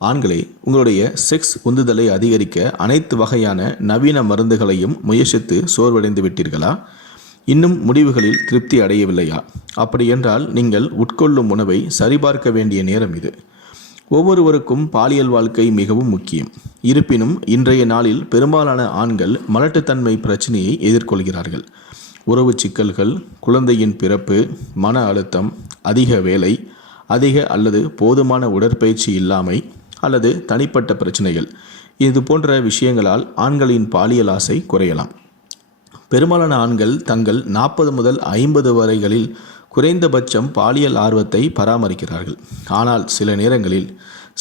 ஆண்களே, உங்களுடைய செக்ஸ் உந்துதலை அதிகரிக்க அனைத்து வகையான நவீன மருந்துகளையும் முயற்சித்து சோர்வடைந்து விட்டீர்களா? இன்னும் முடிவுகளில் திருப்தி அடையவில்லையா? அப்படியென்றால் நீங்கள் உட்கொள்ளும் உணவை சரிபார்க்க வேண்டிய நேரம் இது. ஒவ்வொருவருக்கும் பாலியல் வாழ்க்கை மிகவும் முக்கியம். இருப்பினும் இன்றைய நாளில் பெரும்பாலான ஆண்கள் மலட்டுத்தன்மை பிரச்சனையை எதிர்கொள்கிறார்கள். உறவு சிக்கல்கள், குழந்தையின் பிறப்பு, மன அழுத்தம், அதிக வேலை, அதிக அல்லது போதுமான உடற்பயிற்சி இல்லாமை அல்லது தனிப்பட்ட பிரச்சனைகள், இது போன்ற விஷயங்களால் ஆண்களின் பாலியல் ஆசை குறையலாம். பெரும்பாலான ஆண்கள் தங்கள் 40 முதல் 50 வரைகளில் குறைந்தபட்சம் பாலியல் ஆர்வத்தை பராமரிக்கிறார்கள். ஆனால் சில நேரங்களில்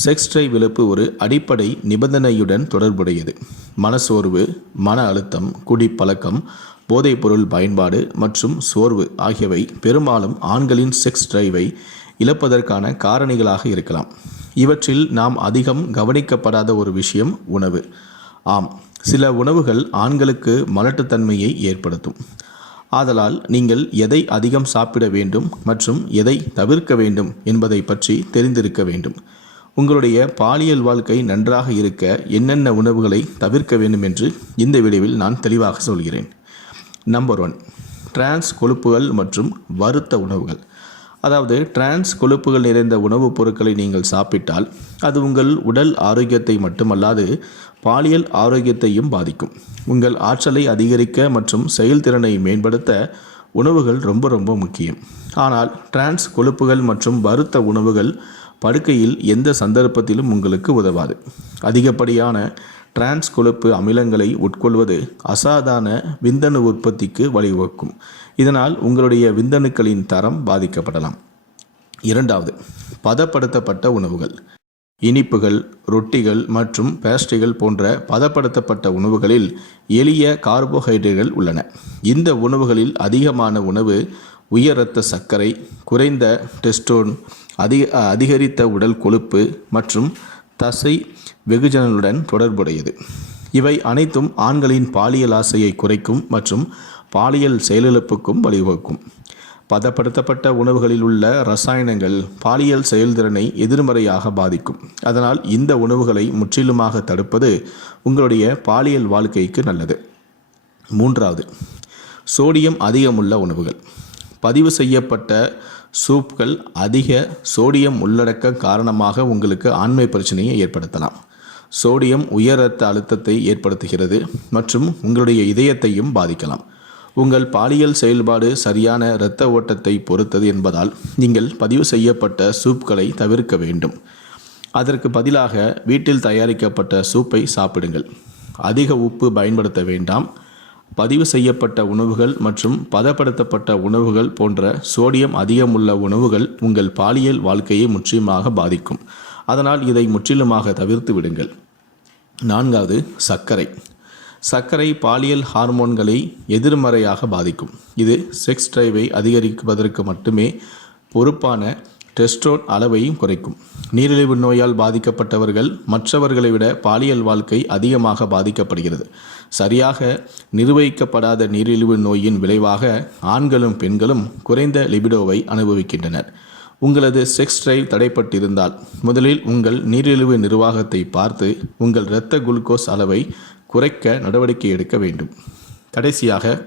செக்ஸ் டிரைவ் இழப்பு ஒரு அடிப்படை நிபந்தனையுடன் தொடர்புடையது. மனசோர்வு, மன அழுத்தம், குடிப்பழக்கம், போதைப்பொருள் பயன்பாடு மற்றும் சோர்வு ஆகியவை பெரும்பாலும் ஆண்களின் செக்ஸ் டிரைவை இழப்பதற்கான காரணிகளாக இருக்கலாம். இவற்றில் நாம் அதிகம் கவனிக்கப்படாத ஒரு விஷயம் உணவு. ஆம், சில உணவுகள் ஆண்களுக்கு மலட்டுத்தன்மையை ஏற்படுத்தும். ஆதலால் நீங்கள் எதை அதிகம் சாப்பிட வேண்டும் மற்றும் எதை தவிர்க்க வேண்டும் என்பதை பற்றி தெரிந்திருக்க வேண்டும். உங்களுடைய பாலியல் வாழ்க்கை நன்றாக இருக்க என்னென்ன உணவுகளை தவிர்க்க வேண்டும் என்று இந்த வீடியோவில் நான் தெளிவாக சொல்கிறேன். நம்பர் 1, டிரான்ஸ் கொழுப்புகள் மற்றும் வறுத்த உணவுகள். அதாவது டிரான்ஸ் கொழுப்புகள் நிறைந்த உணவுப் பொருட்களை நீங்கள் சாப்பிட்டால் அது உங்கள் உடல் ஆரோக்கியத்தை மட்டுமல்லாது பாலியல் ஆரோக்கியத்தையும் பாதிக்கும். உங்கள் ஆற்றலை அதிகரிக்க மற்றும் செயல்திறனை மேம்படுத்த உணவுகள் ரொம்ப முக்கியம். ஆனால் டிரான்ஸ் கொழுப்புகள் மற்றும் வறுத்த உணவுகள் படுக்கையில் எந்த சந்தர்ப்பத்திலும் உங்களுக்கு உதவாது. அதிகப்படியான டிரான்ஸ் கொழுப்பு அமிலங்களை உட்கொள்வது அசாதாரண விந்தணு உற்பத்திக்கு வழிவகுக்கும். இதனால் உங்களுடைய விந்தணுக்களின் தரம் பாதிக்கப்படலாம். 2வது, பதப்படுத்தப்பட்ட உணவுகள். இனிப்புகள், ரொட்டிகள் மற்றும் பேஸ்ட்ரிகள் போன்ற பதப்படுத்தப்பட்ட உணவுகளில் எளிய கார்போஹைட்ரேட்டுகள் உள்ளன. இந்த உணவுகளில் அதிகமான உணவு உயர் இரத்த சர்க்கரை, குறைந்த டெஸ்டோன், அதிகரித்த உடல் கொழுப்பு மற்றும் தசை வெகுஜனலுடன் தொடர்புடையது. இவை அனைத்தும் ஆண்களின் பாலியல் ஆசையை குறைக்கும் மற்றும் பாலியல் செயலிழப்புக்கும் வழிவகுக்கும். பதப்படுத்தப்பட்ட உணவுகளில் உள்ள ரசாயனங்கள் பாலியல் செயல்திறனை எதிர்மறையாக பாதிக்கும். அதனால் இந்த உணவுகளை முற்றிலுமாக தடுப்பது உங்களுடைய பாலியல் வாழ்க்கைக்கு நல்லது. 3வது, சோடியம் அதிகமுள்ள உணவுகள். பதிவு செய்யப்பட்ட சூப்கள் அதிக சோடியம் உள்ளடக்க காரணமாக உங்களுக்கு ஆண்மை பிரச்சனையை ஏற்படுத்தலாம். சோடியம் உயர் இரத்த அழுத்தத்தை ஏற்படுத்துகிறது மற்றும் உங்களுடைய இதயத்தையும் பாதிக்கலாம். உங்கள் பாலியல் செயல்பாடு சரியான இரத்த ஓட்டத்தை பொறுத்தது என்பதால் நீங்கள் பதிவு செய்யப்பட்ட சூப்களை தவிர்க்க வேண்டும். அதற்கு பதிலாக வீட்டில் தயாரிக்கப்பட்ட சூப்பை சாப்பிடுங்கள். அதிக உப்பு பயன்படுத்த வேண்டாம். பதிவு செய்யப்பட்ட உணவுகள் மற்றும் பதப்படுத்தப்பட்ட உணவுகள் போன்ற சோடியம் அதிகமுள்ள உணவுகள் உங்கள் பாலியல் வாழ்க்கையை முற்றிலுமாக பாதிக்கும். அதனால் இதை முற்றிலுமாக தவிர்த்து விடுங்கள். 4வது, சர்க்கரை. சர்க்கரை பாலியல் ஹார்மோன்களை எதிர்மறையாக பாதிக்கும். இது செக்ஸ் டிரைவை அதிகரிப்பதற்கு மட்டுமே பொறுப்பான டெஸ்டோன் அளவையும் குறைக்கும். நீரிழிவு நோயால் பாதிக்கப்பட்டவர்கள் மற்றவர்களை விட பாலியல் வாழ்க்கை அதிகமாக பாதிக்கப்படுகிறது. சரியாக நிர்வகிக்கப்படாத நீரிழிவு நோயின் விளைவாக ஆண்களும் பெண்களும் குறைந்த லிபிடோவை அனுபவிக்கின்றனர். உங்களது செக்ஸ் டிரைவ் தடைப்பட்டிருந்தால் முதலில் உங்கள் நீரிழிவு நிர்வாகத்தை பார்த்து உங்கள் இரத்த குளுக்கோஸ் அளவை குறைக்க நடவடிக்கை எடுக்க வேண்டும். கடைசியாக,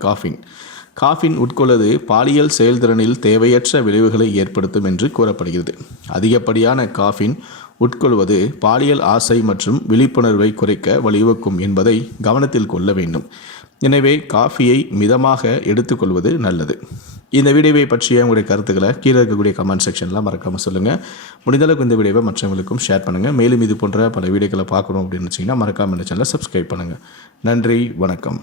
காஃபின் உட்கொள்வது பாலியல் செயல்திறனில் தேவையற்ற விளைவுகளை ஏற்படுத்தும் என்று கூறப்படுகிறது. அதிகப்படியான காஃபின் உட்கொள்வது பாலியல் ஆசை மற்றும் விழிப்புணர்வை குறைக்க வழிவகுக்கும் என்பதை கவனத்தில் கொள்ள வேண்டும். எனவே காஃபியை மிதமாக எடுத்துக்கொள்வது நல்லது. இந்த வீடியோவை பற்றிய உங்களுடைய கருத்துக்களை கீழே இருக்கக்கூடிய கமெண்ட் செக்ஷனில் மறக்காமல் சொல்லுங்கள். முடிந்தளவுக்கு இந்த வீடியோவை மற்றவங்களுக்கும் ஷேர் பண்ணுங்கள். மேலும் இது போன்ற பல வீடியோக்களை பார்க்கணும் அப்படின்னு வச்சிங்கன்னா மறக்காமல் இந்த சேனலை சப்ஸ்கிரைப் பண்ணுங்கள். நன்றி, வணக்கம்.